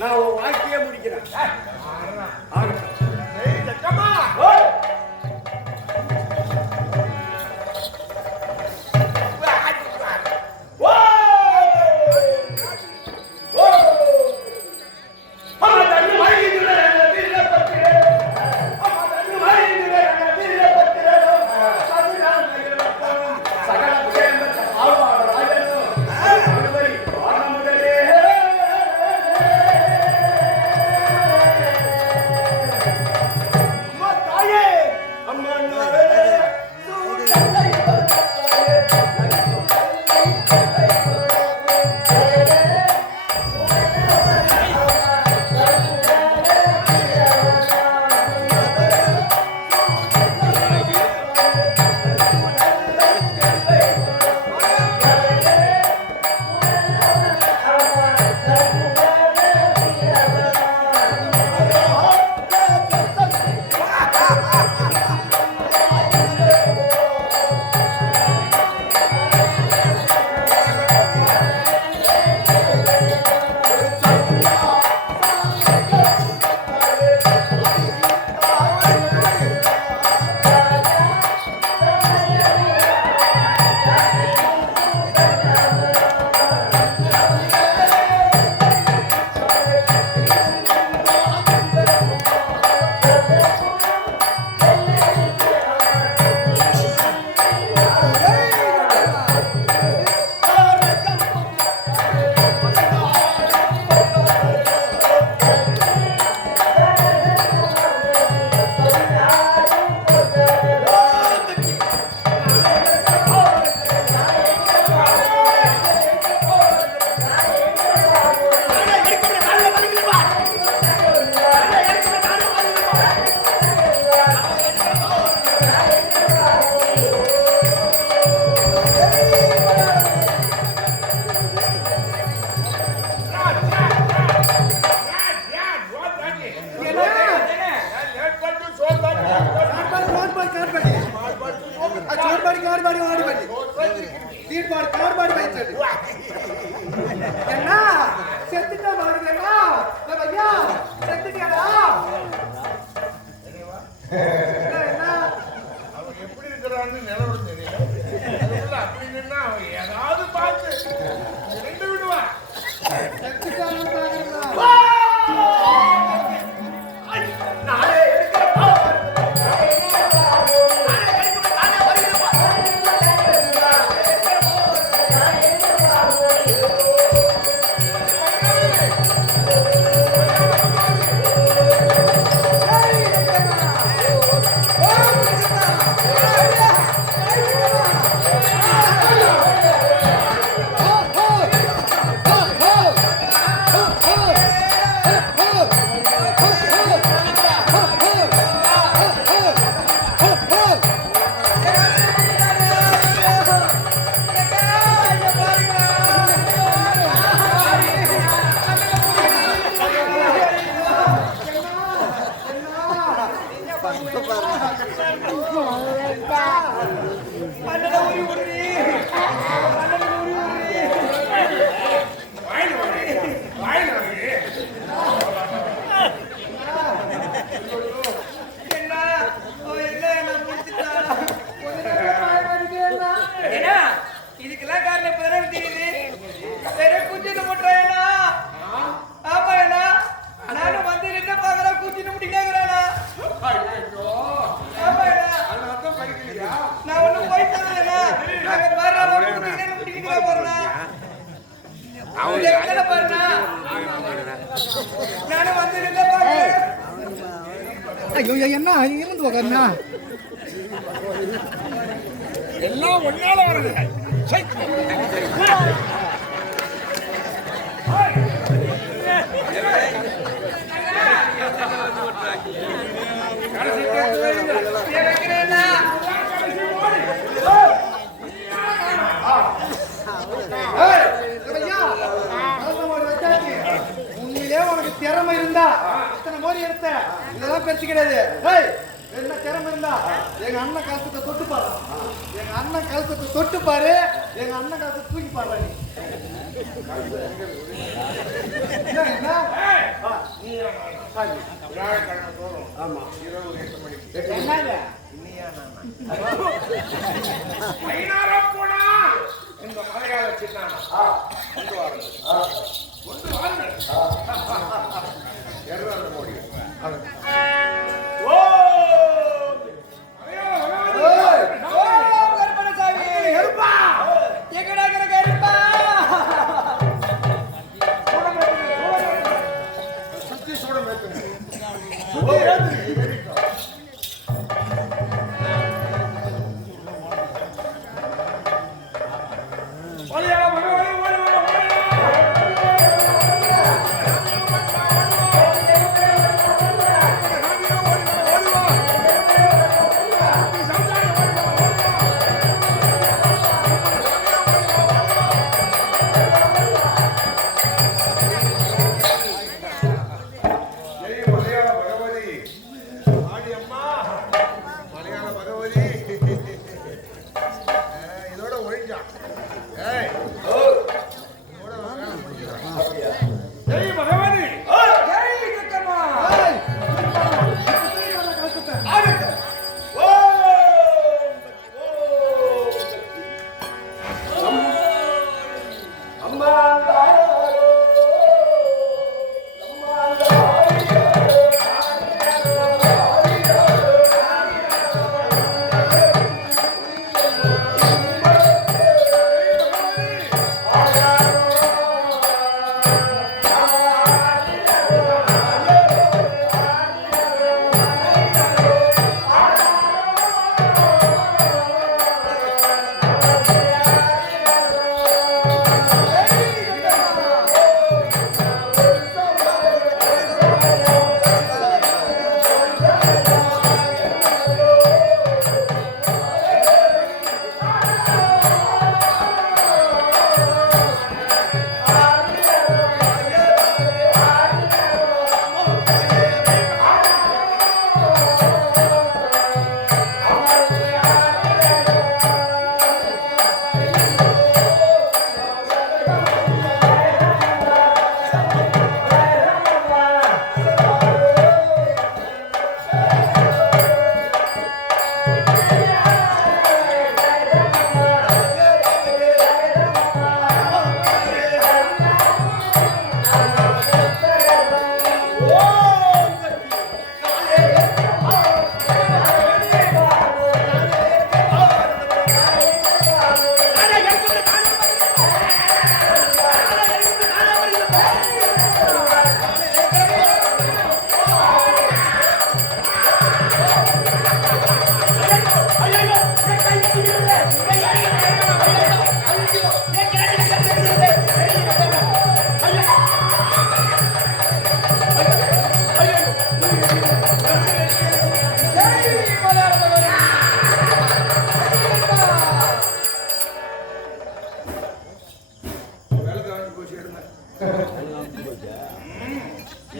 நான் உன் வாழ்க்கையே முடிக்கிறேன். எப்படி இருக்கிறான்னு நிலவரம் தெரியல. அப்படி நின்னா ஏதாவது பார்த்து ரெண்டு விடுவான். இதுக்கெல்லாம் காரணம் இப்பதான் தெரியுது. வேற குஞ்சிட்டு முட்டுறேன்னா ஆமா ஏன்னா நானும் வந்து என்ன பாக்குறேன் குஞ்சிட்டு முட்டினேங்கிறானா. ஆமா நான் ஒண்ணும் போயிட்டேன் முட்டிக்கிட்டு போறேன் பாருண்ணா நானும் வந்து என்ன பாக்குறேன். ஐயோ என்ன இருந்து உக்காருண்ணா எல்லாம் ஒன்னால வருது. உண்மையிலே உனக்கு திறமை இருந்தா இத்தனை மோடி எடுத்த இதெல்லாம் பெருசு கிடையாது. என்ன திறமை இருந்தா எங்க அண்ணன் கழுத்தத்தை தொட்டு பாரு, எங்க அண்ணன் கழுத்தத்தை தொட்டு பாரு. எங்க அண்ணன் காசு தூக்கி பாடுற நீ. என்ன? வியாழக்கிழமை தோறும் ஆமா இரவு 8 மணிக்கு என்னங்க? ஐநாரா போனா இந்த மலையாள சின்ன கொண்டு வாருங்கள் எர்ரர் மோடி ஓ கருப்பணசாமி எங்கடா கருப்பா சுத்தி சூடம் ஏத்துங்க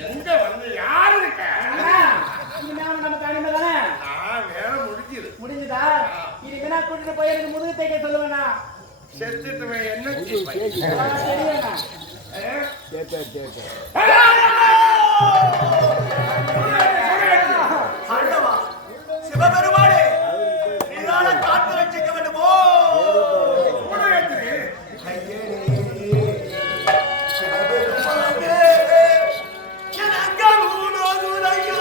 எங்க வந்து யாரு இருக்க? நமக்கு அடிமை தானே வேலை முடிஞ்சுது. முடிஞ்சுதா? இனிமே நான் கூட்டிட்டு போய் எனக்கு முதுகு தைக்க சொல்லுவேண்ணா. செத்துட்டுவேன் என்ன தெரியுண்ணா. ஆண்டவா சிவபெருமானே நீதான காத்து ரட்சிக்க வேண்டுமோ சிவபெருமானே எனக்கு ஊனோதுரையோ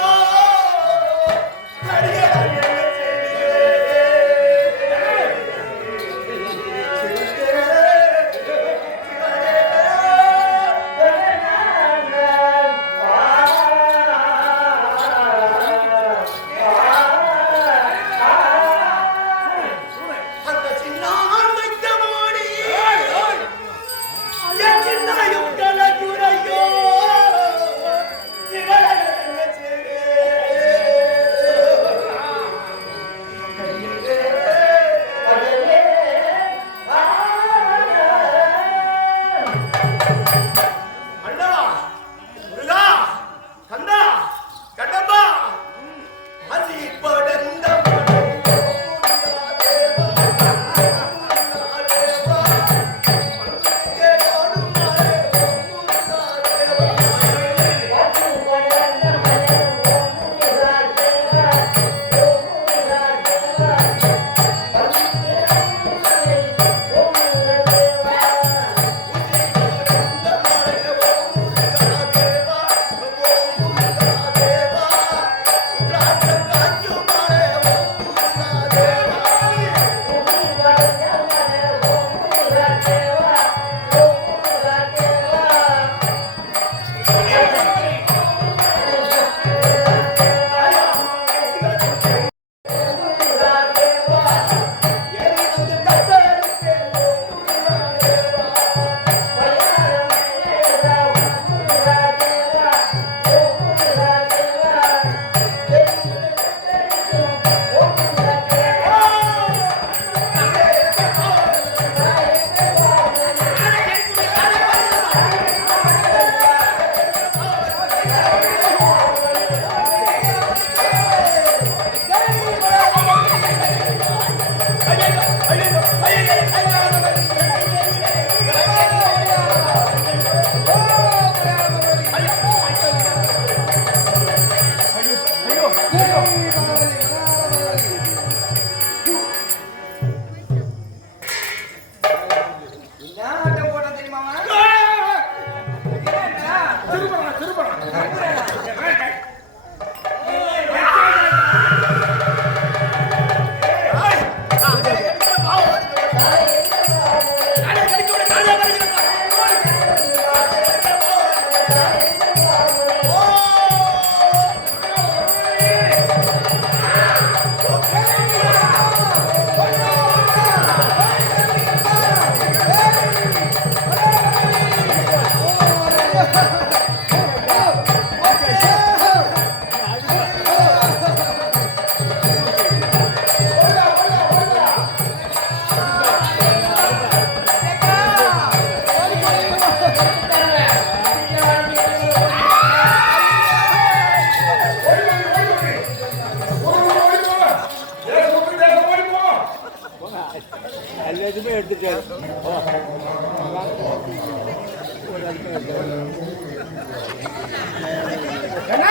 என்ன?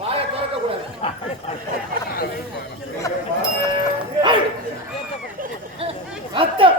வாயை திறக்க கூடாது. சத்தம்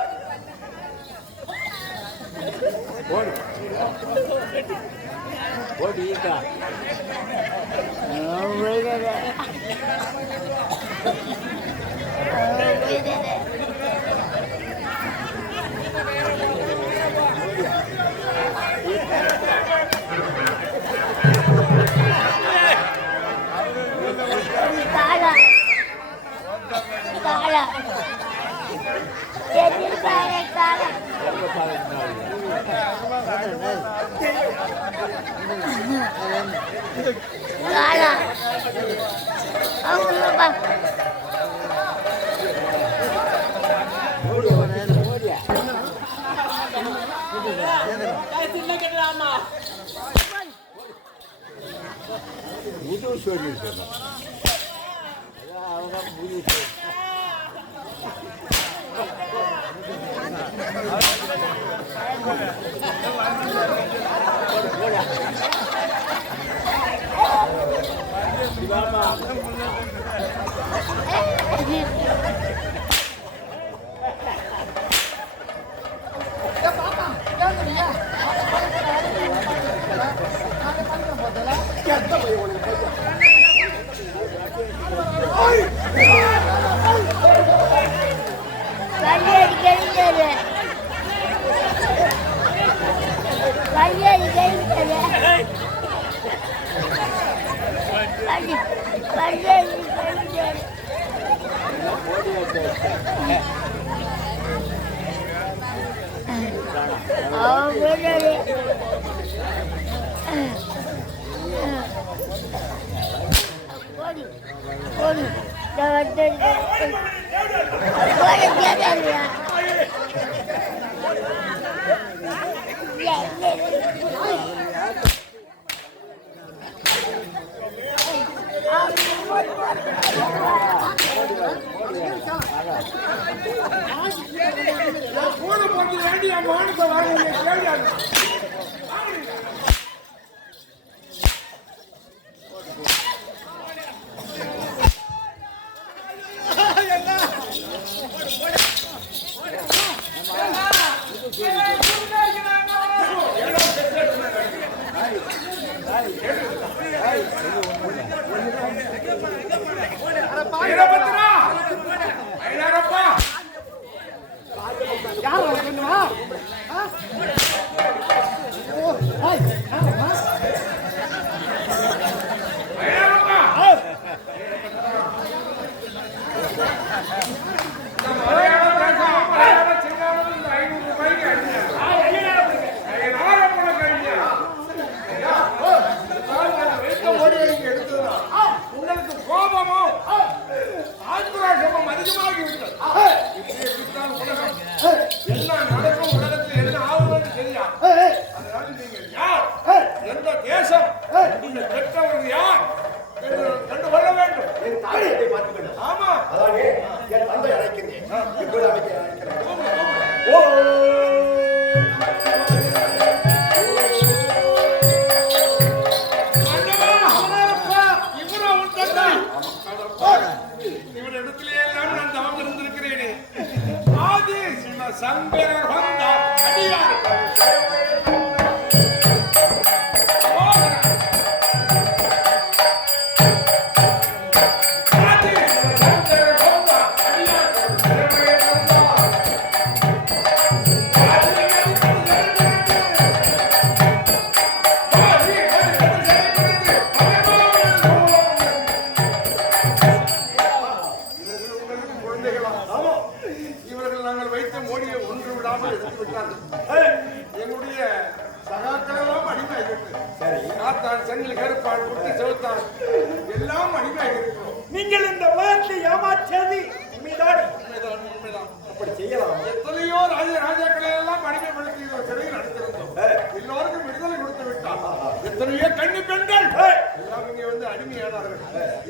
போன போட்டு வேண்டிய மானத்தை வாங்க கேள்வி உங்களுக்கு கோபமும் ஆக்ரோஷமும் அதிகமாகி விட்டது. எல்லாம் நடக்கும் உலகத்தில் என்ன ஆகும்னு தெரியாது. அதனால நீங்கள் யார், எந்த தேசம், இந்த பெற்றவர்கள் யார் என்று கண்டு கொள்ள வேண்டும். என் தாயத்தை பார்க்க வேண்டும். ஆமா, அதானே என் தந்தை அழைக்கிறேன். இப்போது அமைக்க அழைக்கிறேன். இவரிடத்திலே எல்லாம் நான் தவம் இருந்திருக்கிறேனே. ஆதி சிவ சங்கரர் வந்த அடியார் இவர்கள் நாங்கள் வைத்த மோடியை ஒன்று விடாமல் எடுத்து விட்டார்கள். என்னுடைய சகாக்கள் எல்லாம் அடிமையாகிவிட்டு காத்தான், செங்கல், கருப்பான், குட்டி, செலுத்தான் எல்லாம் அடிமையாகிருக்கிறோம். நீங்கள் இந்த உலகத்தை ஏமாற்றியது உண்மைதான். உண்மைதான், உண்மைதான். அப்படி செய்யலாம். எத்தனையோ ராஜாக்களை எல்லாம் அடிமைப்படுத்தி சிறையில் அடைத்திருந்தோம். எல்லோருக்கும் விடுதலை கொடுத்து விட்டார். எத்தனையோ கன்னி பெண்கள் எல்லாம் இங்கே வந்து அடிமையானார்கள்.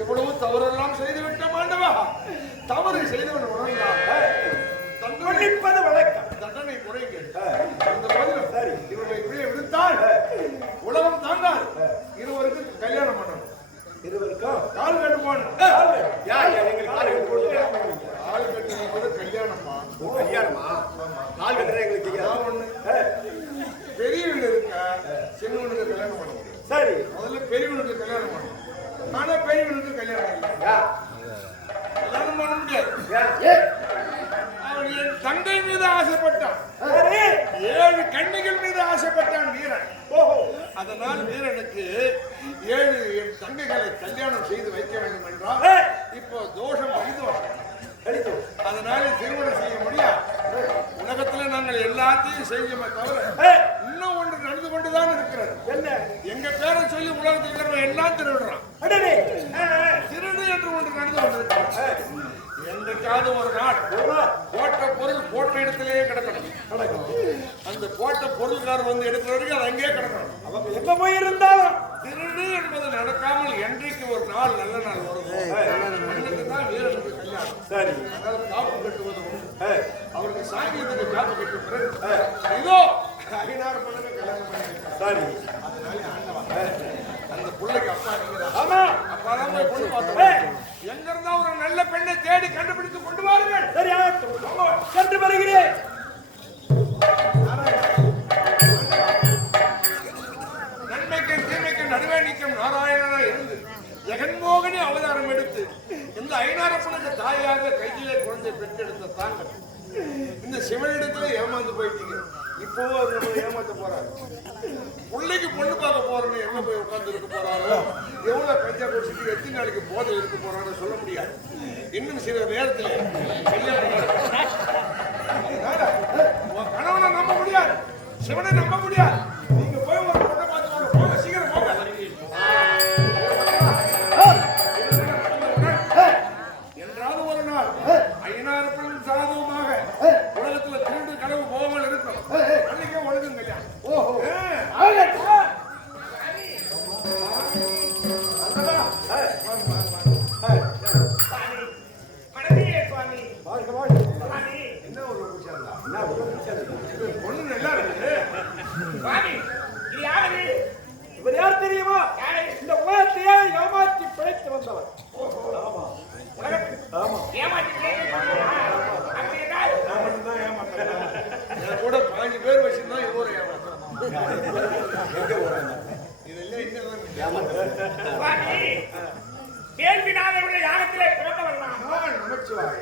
எவ்வளவு தவறெல்லாம் செய்து விட்ட ஆண்டவா. தவறு செய்தவன் உணர்ந்தான். மன்னிப்பது வழக்கம். தண்டனை குறைங்க. அந்த பதிலும் சரி இவர்களை இப்படியே விடுத்தால் உலகம் தாங்காது. இருவருக்கு கல்யாணம் பண்ணணும். இருவருக்கும் கால் கட்டு போடணும். யார் எங்களுக்கு கால் கட்டு போடுறது? கால் கட்டு கல்யாணமா? கல்யாணமா? கால் கட்டுறது எங்களுக்கு தெரியாது. ஒண்ணு பெரியவங்க இருக்க சின்னவனுக்கு கல்யாணம் பண்ண முடியும். சரி முதல்ல பெரியவனுக்கு கல்யாணம் பண்ணணும். ஆனா பெரியவனுக்கு கல்யாணம் இல்லை. கல்யாணம் பண்ண முடியாது. அவன் என் தங்கை மீது ஆசைப்பட்டான். 7 கன்னிகள் மீது ஆசைப்பட்டான் வீரன். அதனால் வீரனுக்கு 7 என் தங்கைகளை கல்யாணம் செய்து வைக்க வேண்டும் என்றால் இப்போ தோஷம் அழித்து அதனால திருமணம் செய்ய முடியாது. உலகத்துல நாங்கள் எல்லாத்தையும் செய்யமே தவிர இன்னும் ஒன்று நடந்து கொண்டுதான் இருக்கிறது. என்ன? எங்க பேரை சொல்லி உலகத்தில் இருக்கிறவங்க எல்லாம் திருடுறான். திருடு என்று ஒன்று நடந்து கொண்டிருக்கிறது. என்றைக்காவது ஒரு நாள் போட்ட பொருள் போட்ட இடத்திலேயே கிடக்கணும். அந்த போட்ட பொருள்காரர் வந்து எடுக்கிற வரைக்கும் அது அங்கேயே கிடக்கணும். அவங்க எங்க போயிருந்தாலும் திருடு என்பது நடக்காமல் என்றைக்கு ஒரு நாள் நல்ல நாள் வருது தான் வீரனுக்கு கல்யாணம். சரி அதாவது காப்பு கட்டுவது உண்டு. அவருக்கு சாங்கியத்துக்கு காப்பு கட்டும் பிறகு இதோ 16 பொண்ணுங்க கல்யாணம் பண்ணிருக்காங்க. சரி அதனால ஆண்டவா அந்த பிள்ளைக்கு அப்பா நீங்க ஆமா அப்பா தான் போய் பொண்ணு பார்த்தோம். எங்க இருந்தா ஒரு நல்ல பெண்ணை தேடி கண்டுபிடித்து கொண்டு வாருங்கள். சரியா சென்று வருகிறேன். நன்மைக்கும் தீமைக்கும் நடுவே நிற்கும் நாராயணனா இருந்து ஜெகன்மோகனி அவதாரம் எடுத்து இந்த 16 பொண்ணுக்கு தாயாக கையிலே குழந்தை பெற்றெடுத்த தாங்கள் இந்த சிவனிடத்துல ஏமாந்து போயிட்டீங்க. இப்போ அவர் ஏமாத்த போறாரு. பிள்ளைக்கு பொண்ணு பார்க்க போறேன்னு எங்க போய் உட்கார்ந்து இருக்க போறாரோ, எவ்வளவு கஞ்சா குடிச்சிட்டு எத்தனை நாளைக்கு போதை இருக்க போறான்னு சொல்ல முடியாது. இன்னும் சில நேரத்தில் கல்யாணம் உன் கணவனை நம்ப முடியாது, சிவனை நம்ப முடியாது. நீங்க போய் ஒரு பொண்ணை பார்த்து போங்க, சீக்கிரம் போங்க. என்றாவது ஒரு நாள் 16 பெண் சாதுவமாக உலகத்துல திருடு கனவு போகாமல் இருக்கும். அன்னைக்கே ஒழுங்கும் கல்யாணம். பொண்ணு நல்லா இருக்கு. இவர் யார் தெரியுமா? இந்த உலகத்தையே ஏமாற்றி பிழைத்து வந்தவர். கூட 5 பேர் வச்சிருந்தா இவரை ஏமாத்தலாம். இதெல்லாம் இன்னும் கேள்வி நாளை யாகத்திலே பிறந்தவர் நான். நமச்சிவாய்.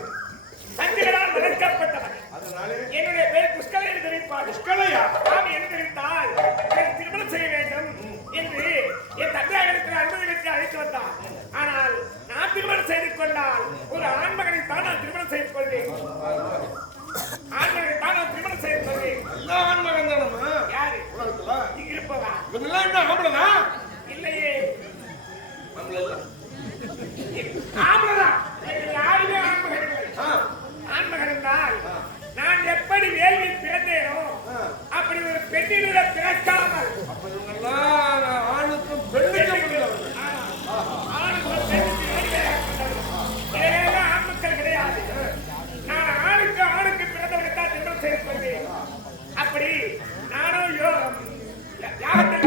சந்திரனால் வளர்க்கப்பட்டவர். அதனாலே என்னுடைய பேர் புஷ்கலை என்று தெரிவிப்பார். புஷ்கலையா? சாமி என்ன தெரிவித்தால் திருமணம் செய்ய வேண்டும் என்று என் தந்தையாருக்கு அனுமதிக்கு அழைத்து வந்தார். ஆனால் நான் திருமணம் செய்து கொண்டால் ஒரு ஆண்மகனை தான் நான் திருமணம் செய்து கொள்வேன். ஆண்மகனை தான் நான் திருமணம் செய்து கொள்வேன். எல்லா ஆண்மகன் தானம்மா யாரு உலகத்துல இங்க இருப்பதா? இவங்கெல்லாம் என்ன ஆம்பளதா? இல்லையே ஆம்பளை இல்ல. ஆம்பளதான். யாருமே ஆண்மகன் இல்லை. ஆண்மகன் என்றால் நான் எப்படி வேள்வி பிறந்தேனோ அப்படி ஒரு பெண்ணினுடைய பிறக்காமல் அப்ப இவங்கெல்லாம் ஆணுக்கும் பெண்ணுக்கும் உள்ளவர்கள். ஆணுக்கும் பெண்ணுக்கு இதெல்லாம் ஆண்மக்கள் கிடையாது. நான் ஆணுக்கு பிறந்தவரை தான் திருமணம் செய்து கொள்வேன். அப்படி நானும் யாகத்தை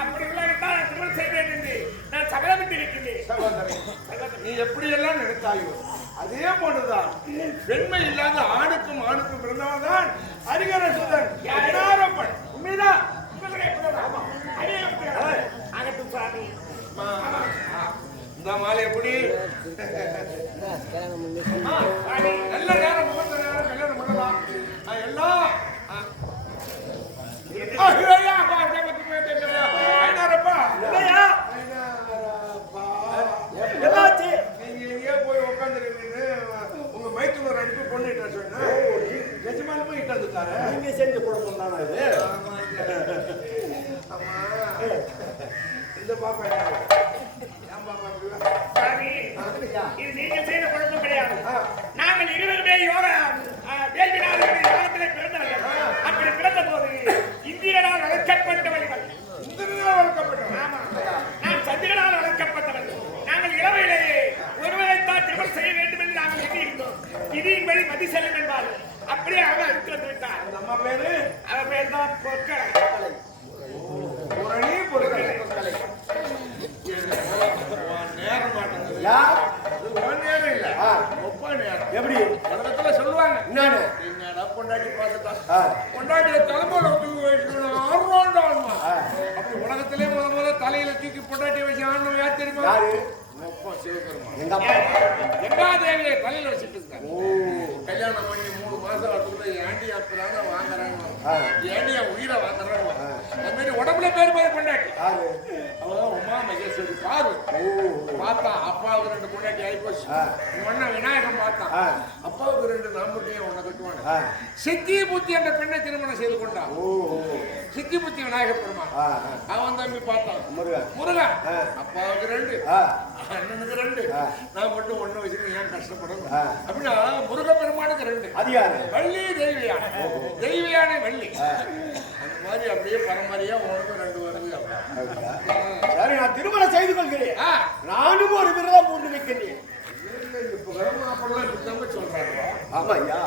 அப்படி உள்ளவர்கள் திருமணம் செய்வேன் என்று நான் சபதமிட்டு இருக்கிறேன். நீ எப்படி எல்லாம் நினைத்தாயோ அதே போன்றுதான் பெண்மை இல்லாத ஆணுக்கும் பிறந்தவன் தான் ஹரிகரசுதன். உண்மைதான். ஆகட்டும் சாமி. இந்த மாலை எப்படி நல்ல நேரம் முகூர்த்த நேரம் கல்யாணம் பண்ணலாம். எல்லாம் போய் உட்காந்துருக்கீங்க. உங்க மைத்துனர் அனுப்பி பொண்ணுட்டா சொன்னா நிஜமாலுமே இட்டாந்துட்டாரு. நீங்க செஞ்ச குழப்பம் தானே இது? ஆமா இந்த பாப்பா ஏன் பாப்பா சாமி, இது நீங்க செய்த குழப்பம் கிடையாது. யா அது ஒரு நேரம் இல்ல ஆ. ஒப்பா நேரம். எப்படி உலகத்துல சொல்லுவாங்க என்னன்னு என்னடா பொண்டாட்டி பார்த்துட்டான் ஆ. பொண்டாட்டிய தலைமையில தூக்கி வச்சுக்கணும் ஆடுவான்டான்மா. ஆ. அப்படி உலகத்திலே முத தலையில தூக்கி பொண்டாட்டி வச்சு ஆடணும் யார் தெரியுமா? யாரு ஒப்பா சிவபெருமான். எங்க அப்பா கங்காதேவியை தலையில வச்சுட்டு இருக்காங்க. ஓ கல்யாணம் பண்ணி 3 மாசம் அதுக்குள்ள ஏண்டி அப்படின்னா வாங்குறாங்க. ஆ. ஏண்டியா உயிரை வாங்குறாங்க. அது மாதிரி உடம்புல பேர் போய் பொண்டாட்டி யாரு அவதான் உமா மகேஸ்வரி பாரு. பார்த்தா அப்பாவுக்கு 2 பொண்டாட்டி ஆகி போச்சு. ஆ. ஒன்னா விநாயகம் பார்த்தான். ஆ. அப்பாவுக்கு 2 நாம்பட்டியும் ஒன்ன கட்டுவாங்க. ஆ. சித்தி புத்தி என்ற பெண்ணை திருமணம் செய்து கொண்டான். ஓ சித்தி புத்தி விநாயக பெருமான். ஆ. அவன் தம்பி பார்த்தான் முருகன் முருகன். ஆ. அப்பாவுக்கு 2 ஆ. அண்ணனுக்கு 2 ஆ. நான் மட்டும் ஒண்ணு வச்சுட்டு ஏன் கஷ்டப்படணும் ஆ. அப்படின்னா முருக பெருமானுக்கு 2 அது யாரு வள்ளி தெய்வியான தெய்வியான வள்ளி. அந்த மாதிரி அப்படியே பரம்பரையா உனக்கு 2 வருது. அப்படியா? சரி நான் திருமணம் செய்து கொள்கிறேன் ஆ. நானும் ஒரு விரதம் பூண்டு வைக்கிறேன் இப்ப விரதம் அப்பெல்லாம் இப்படித்தாங்க சொல்றாங்க. ஆமா ஐயா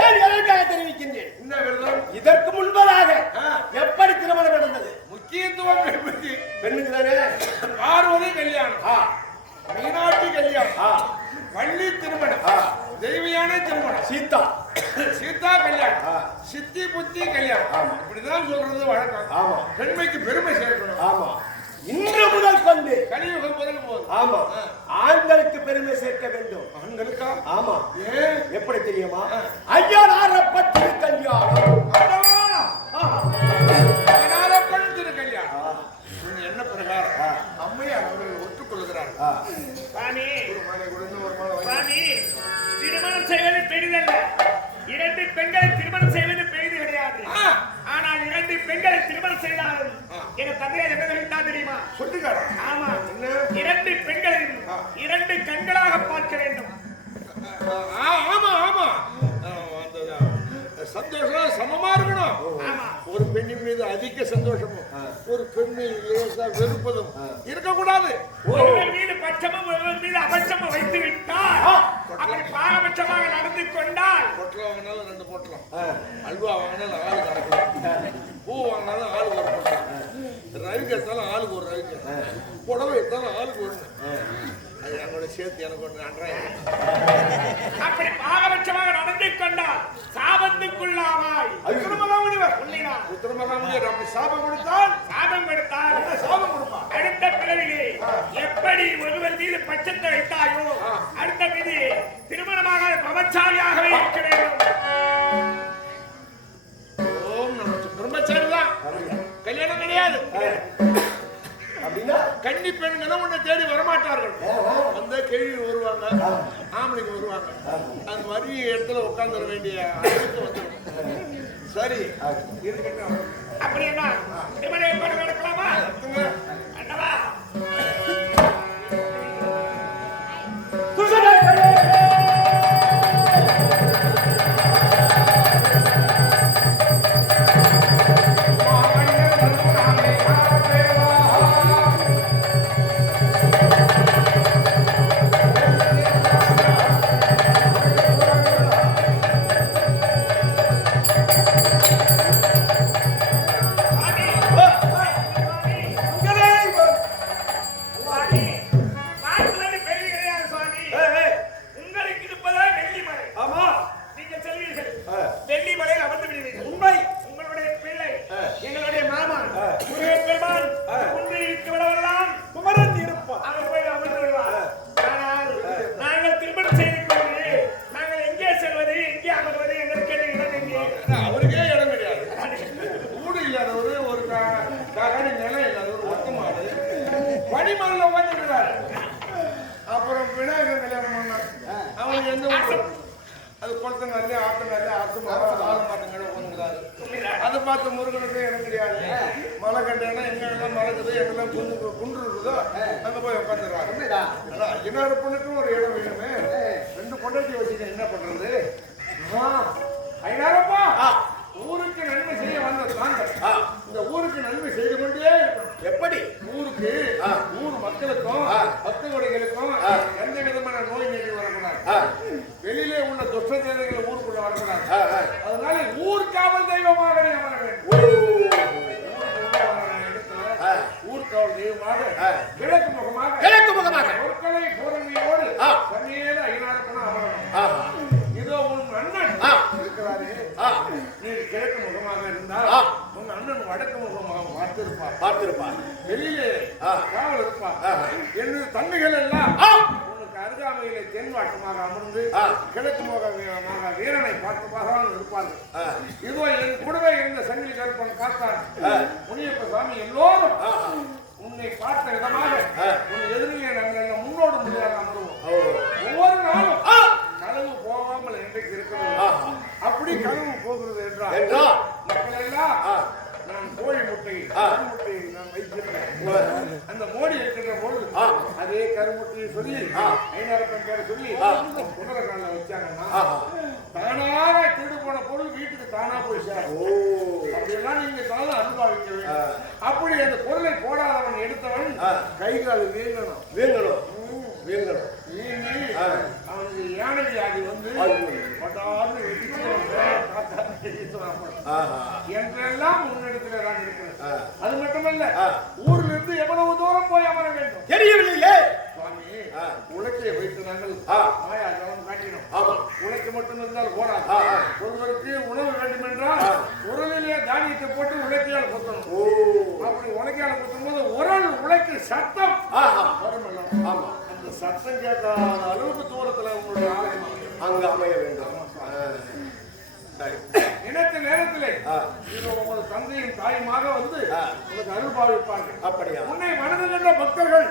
ஏன் எதற்காக தெரிவிக்கின்றேன் என்ன விரதம்? இதற்கு முன்பதாக ஆ. எப்படி திருமணம் நடந்தது முக்கியத்துவம் பெண்ணுக்கு பெண்ணுக்கு தானே பார்வதி கல்யாணம், ஆ. மீனாட்சி கல்யாணம், ஆ. வள்ளி திருமணம், ஆ. தெய்வியான திருமணம், சீதா சீதா கல்யாணம், ஆ. சித்தி புத்தி கல்யாணம். ஆமா. இப்படிதான் சொல்றது வழக்கம். ஆமா. பெண்மைக்கு பெருமை சேர்க்கணும். ஆமா இன்று முதல் கொண்டு கலியுகம் முதல் போதும். ஆமா ஆண்களுக்கு பெருமை சேர்க்க வேண்டும் ஆண்களுக்கா? ஆமா ஏன்? எப்படி தெரியுமா ஐயாரப்பட்டு கல்யாணம் பதினாறப்பன் திரு கல்யாணம். உன் என்ன பிரகாரம் அம்மையார் அவர்கள் ஒற்றுக்கொள்கிறார். சாமி ஒரு மாலை கொடுத்து ஒரு மாலை வாங்கி. சாமி திருமணம் செய்வது பெரிதல்ல. 2 பெண்களை திருமணம் செய்வது பெரிது கிடையாது. ஆ. ஆனால் 2 பெண்களை திருமணம் செய்தாலும் எங்க தந்தையார் என்ன தெரிவித்தா தெரியுமா? சொல்லுகிறார். ஆமா என்ன? 2 பெண்களையும் 2 கண்களாக பார்க்க வேண்டும். ஆமா ஆமா அந்த சந்தோஷம் சமமா இருக்கணும். ஆமா ஒரு பெண்ணின் மீது அதிக சந்தோஷமும் ஒரு பெண்ணை லேசா வெறுப்பதும் இருக்கக்கூடாது. ஒருவர் மீது பட்சமும் ஒருவர் மீது அபட்சமும் வைத்து விட்டால் அப்படி பாரபட்சமாக நடந்து கொண்டால் பொட்டலம் வாங்கினாலும் 2 பொட்டலம், அல்வா வாங்கினாலும் ஆளுக்கு அரைக்கலாம், பூ வாங்கினாலும் ஆளுக்கு ஒரு பொட்டலம், ரவிக்கு எடுத்தாலும் ஆளுக்கு ஒரு ரவிக்கு, புடவை எடுத்தாலும் ஆளுக்கு ஒண்ணு. அது என்னோட சேர்த்து எனக்கு ஒண்ணு அன்றாயிரம். அப்படி பாரபட்சமாக நடந்து கொண்டால் சாபத்துக்குள்ளாவாய். உள்ளினார். உத்தரமகாமுனிவர் அப்படி சாபம் கொடுத்தால் சாபம் கொடுத்தால் சாபம் கொடுப்பான். அடுத்த பிறவிலே எப்படி ஒருவர் மீது பட்சத்தை வைத்தாயோ அடுத்த மீது திருமணமாக பிரம்மச்சாரியாகவே இருக்க வேண்டும். ஓம் நம பிரம்மச்சாரி தான், கல்யாணம் கிடையாது. அப்படின்னா கன்னி பெண்களும் உன்னை தேடி வரமாட்டார்கள். வந்த கேள்வி வருவாங்க, ஆம்பளைக்கு வருவாங்க. அந்த மாதிரி இடத்துல உட்கார்ந்துட வேண்டிய அளவுக்கு வந்துடும். சரி இருக்கட்டும். அப்படி என்ன திருமணம் ஏற்பாடு நடக்கலாமா? அண்ணவா அவருக்கே இடம் கிடையாது. ஊடு இல்லாதவரு, ஒரு காரணி நிலம் இல்லாதவர், ஒத்தமாடு பனிமலையில் உட்காந்துருக்கிறாரு. அப்புறம் விநாயகர் கல்யாணம் பண்ணார். அவனுக்கு எந்த ஊரு? அது கொளத்தங்காலே ஆத்தங்காலே அரசு ஆலமாட்டங்களை உட்காந்துக்கிறாரு. அதை பார்த்து முருகனுக்கு இடம் கிடையாது. மலை கட்டேன்னா எங்கெல்லாம் மலைக்குது, எங்கெல்லாம் குன்று இருக்குதோ அங்க போய் உட்காந்துருவாங்க. ஆனா ஐயனார் பொண்ணுக்கும் ஒரு இடம் வேணுமே. 2 பொண்டாட்டி வச்சுக்க என்ன பண்றது? ஐயனாரப்பா, ஊருக்கு நன்மை செய்ய வந்த தாங்கள் இந்த ஊருக்கு நன்மை செய்து கொண்டே இருக்கணும். எப்படி ஊருக்கு ஊர் மக்களுக்கும் பக்தகோடிகளுக்கும் எந்த விதமான நோய் நெறி வரக்கூடாது. வெளியிலே உள்ள துஷ்டதேவர்கள் ஊருக்குள்ள வரக்கூடாது. அதனால ஊர் காவல் தெய்வமாக வர வேண்டும். ஊர் காவல் தெய்வமாக கிழக்கு முகமாக கிழக்கு முகமாக பொருட்களை பார்த்திருப்பார். வெளியிலே காவல் இருப்பார். என்னுடைய தன்மைகள் எல்லாம் உனக்கு அருகாமையிலே தென்வாட்டமாக அமர்ந்து கிழக்கு முகமாக வீரனை பார்த்தமாக இருப்பார்கள். இதோ என் கூடவே இருந்த சங்கிலி கருப்பன் காத்தான் முனியப்ப சாமி எல்லோரும் உன்னை பார்த்த விதமாக உன் எதிரிலே நாங்கள் முன்னோடு முடியாத அமருவோம். ஒவ்வொரு நாளும் கனவு போகாமல் இன்றைக்கு இருக்கிறது. அப்படி கனவு போகிறது என்றால் மக்கள் எல்லாம் நான் கோழி முட்டையை நான் வைத்திருக்கிறேன். அந்த மோடி இருக்கின்ற பொழுது அதே கருமுட்டையை சொல்லி ஐநாயிரம் பேரை சொல்லி குதிரை காலில் வச்சாங்கன்னா தானாக திருடு போன பொருள் வீட்டுக்கு தானா போய் சேரும். அப்படியெல்லாம் நீங்க தானே அனுபவிக்க வேண்டும். அப்படி அந்த பொருளை போடாதவன் எடுத்தவன் கைகால் வீங்கணும். அவனுக்கு யானை வியாதி வந்து என்றெல்லாம் முன்னெடுத்துல தான் இருக்கிறது. அது மட்டுமல்ல, ஊர்ல இருந்து எவ்வளவு தூரம் போய் அமர வேண்டும் தெரியவில்லையே சுவாமி. உழைக்கையை வைத்து நாங்கள் மாயாஜலம் காட்டினோம். உழைக்க மட்டும் இருந்தால் போராது. ஒருவருக்கு உணவு வேண்டும் என்றால் உரலிலே தானியத்தை போட்டு உழைக்கையால் கொத்தணும். அப்படி உழைக்கையால் கொத்தும் போது உரல் உழைக்கு சத்தம் வரும். அந்த சத்தம் கேட்காத அளவுக்கு தூரத்துல உங்களுடைய ஆலயம் அங்க அமைய வேண்டும். நினைத்த நேரத்திலே உங்களது தந்தையும் தாயுமாக வந்து உங்களுக்கு அருள் பாவிப்பார்கள். அப்படியா? உன்னை வணங்குகின்ற பக்தர்கள்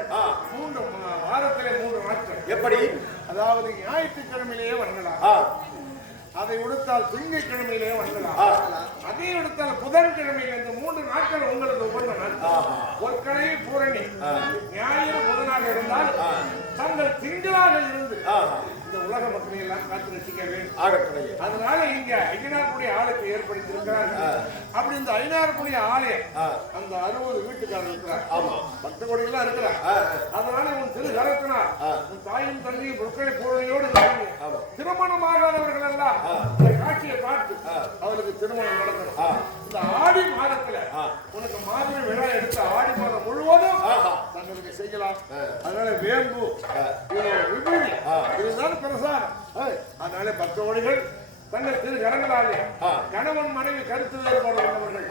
3 வாரத்திலே 3 நாட்கள். எப்படி? அதாவது ஞாயிற்றுக்கிழமையிலேயே வணங்கலாம். அதை விடுத்தால் திங்கட்கிழமையிலேயே வணங்கலாம். அதை விடுத்தால் புதன்கிழமையில இந்த 3 நாட்கள் உங்களுக்கு உகந்த நாள். பொற்கடை பூரணி ஞாயிறு புதனாக இருந்தால் தங்கள் திங்களாக இருந்து இந்த உலக மக்களை எல்லாம் காத்து ரசிக்க வேண்டும். அதனால இங்க ஐயனார்குடி ஆலயத்தை ஏற்படுத்தி இருக்கிறார்கள். அப்படி இந்த ஐயனார்குடி ஆலயம் அந்த 60 வீட்டுக்காரர் இருக்கிறார். பக்த கோடிகள்லாம் இருக்கிறார். அதனால உன் திரு கரத்தினார் உன் தாயும் தந்தையும் பொற்களை பூரணியோடு திருமணமாகாதவர்கள் எல்லாம் இந்த காட்சியை பார்த்து அவருக்கு திருமணம் நடக்கணும். இந்த ஆடி மாதத்துல உனக்கு மாதிரி விழா எடுத்து ஆடி மாதம் முழுவதும் தங்களுக்கு செய்யலாம். அதனால வேம்பு விபூதி இதுதான் பிரசாரம். அதனால பக்தோடிகள் தங்கள் திரு கரங்களாலே கணவன் மனைவி கருத்து வேறுபாடு உள்ளவர்கள்,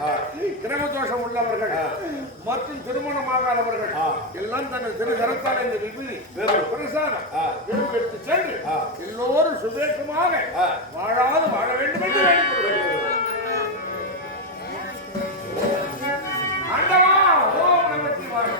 கிரக தோஷம் உள்ளவர்கள் மற்றும் திருமணமாகாதவர்கள் எல்லாம் தங்கள் திரு கரத்தால் இந்த விபூதி பிரசாரம் எடுத்து சென்று எல்லோரும் சுதேசமாக வாழாது வாழ வேண்டும் என்று வேண்டிக் ஆண்டவா. ஓம் நம சிவாய.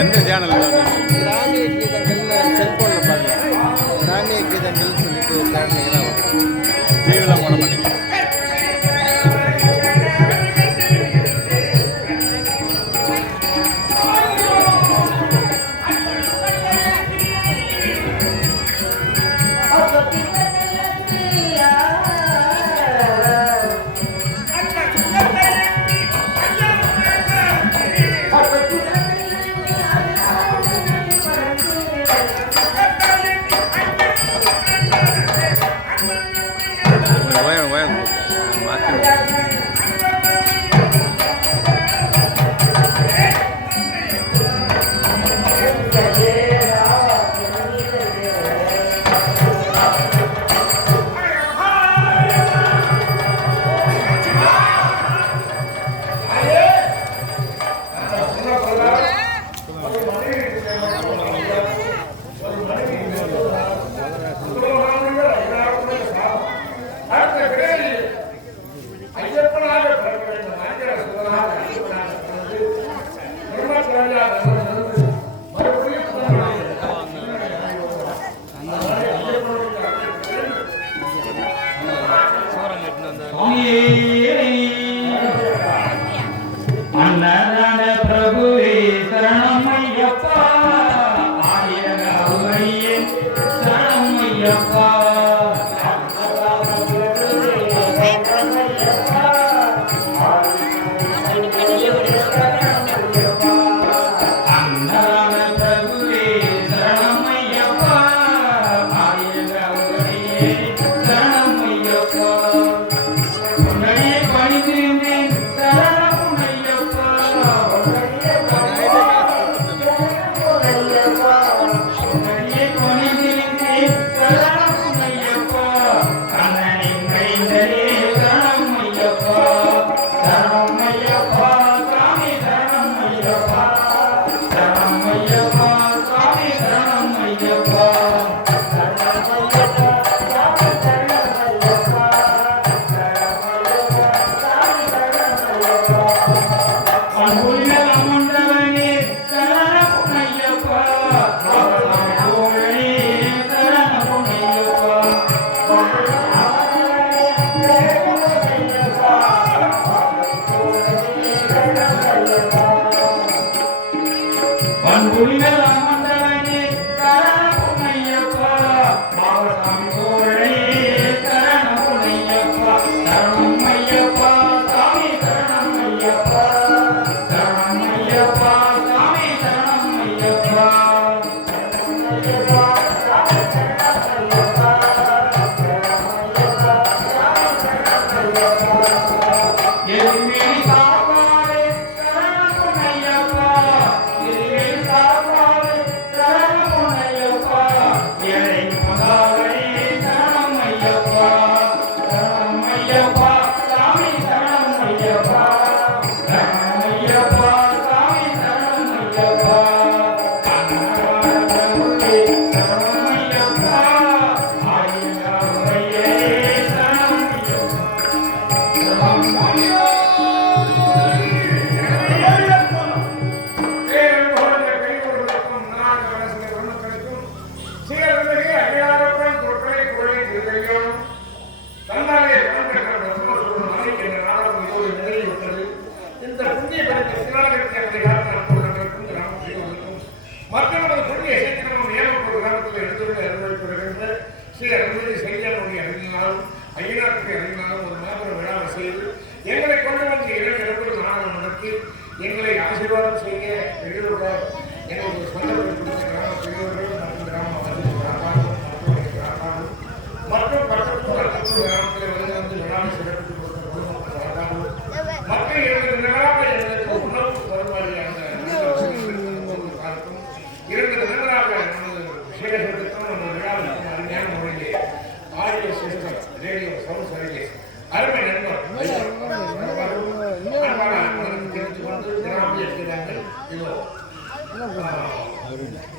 எந்த சேனல் கிராமிய கீதங்கள்னு செல்போனில் பார்க்கலாம். கிராமிய கீதங்கள்னு சொல்லிட்டு தேடினீங்கன்னா வரும். டிவியில் போட மாட்டீங்க.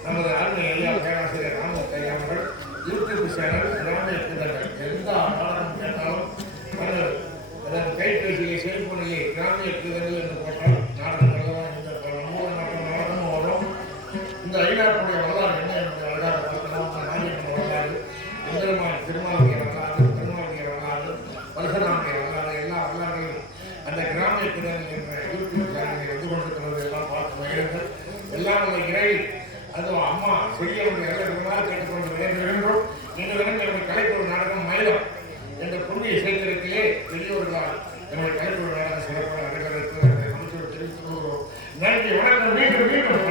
நமது அருமை ஐயா பேராசிரியர் ராமன் கையாளர்கள் யூடியூப் சேனல் கிராமிய கீதங்கள் எந்த நாடகம் கேட்டாலும் கைபேசியை செல்போனிலே கிராமிய கீதங்கள் என்று போட்டால் நாடகங்கள்லாம் இந்த மூல நாடகம் வரும் என்ற யூடியூப் சேனலை வந்து கொண்டிருக்கிறது எல்லாம் பார்த்து மகிழுங்கள். எல்லாம் உள்ள இறை அதுவும் அம்மா செய்யக்கூடிய எல்லாம் கேட்டுக்கொண்டு விளையாடுகின்றோம். நீங்கள் என்னுடைய கலைப்பொருள் நாடகம் மயிலம் என்ற புண்ணிய சேத்திரத்திலே பெரியோர்களால் என்னுடைய கலைப்பொருள் நாடகம் சிறப்பாக நடைபெறுகிறது. தெரிவித்துக் கொள்கிறோம். நன்றி, வணக்கம். மீண்டும் மீண்டும்